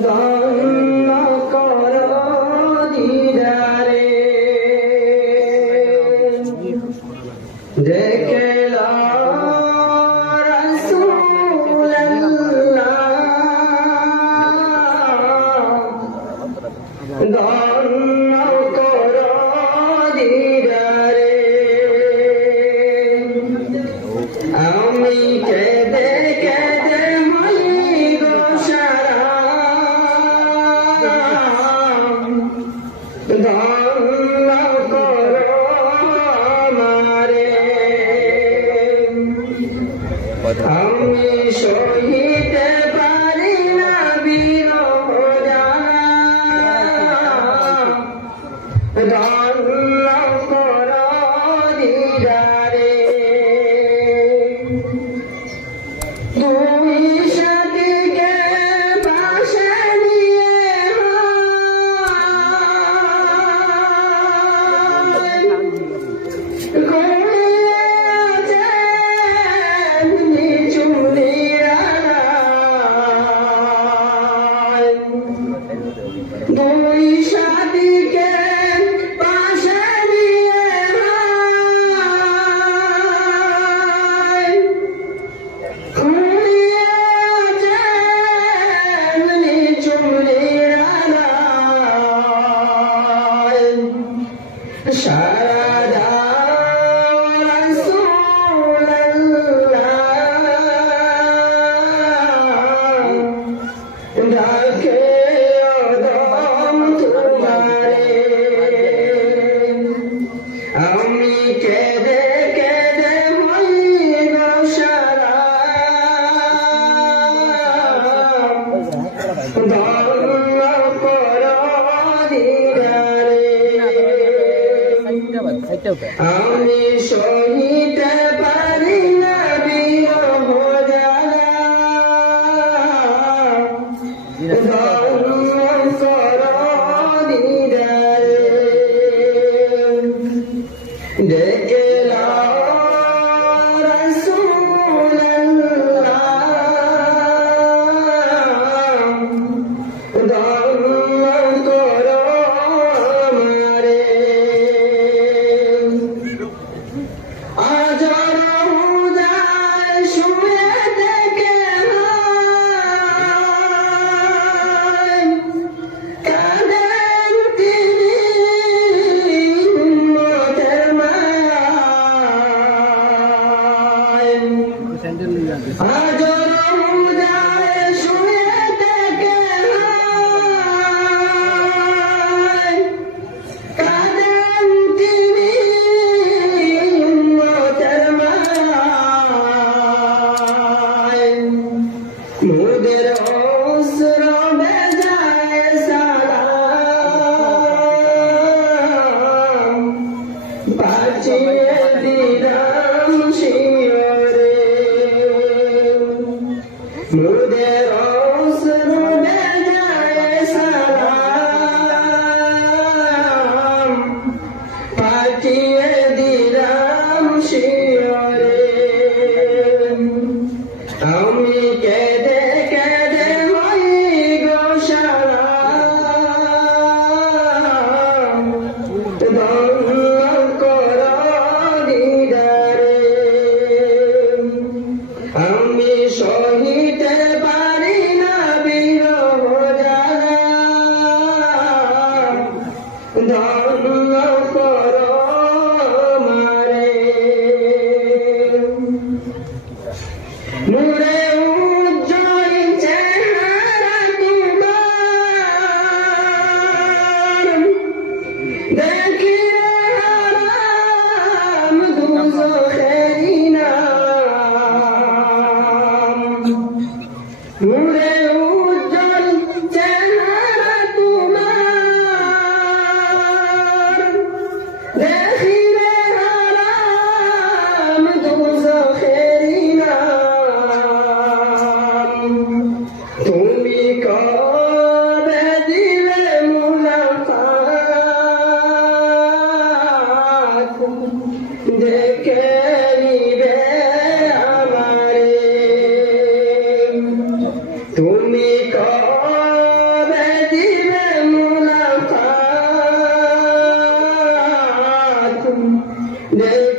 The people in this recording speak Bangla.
ধন্য কর দিদারে দেখলাম ধন্য কর দিদারে আমি কেঁদে কেঁদে হই গো সারা ধন্য কর আমারে আমি সহিতে পারি না বিরহ ধন্য কর দিদারে দুই সাথীকে পাশে নিয়ে ঘুমিয়েছেন নিঝুমিয়ায় দুই সাথীকে সারা ডাকে অদম তোমারে আমি কেঁদে কেঁদে হই গো সারা ধন্য কর দিদারে আমি সহিতে পারি না বিরহ জ্বালা ধন্য কর দিদারে দেখলাম ধন্য কর আমারে আজর হুদায় শুয়ে দেখে দেই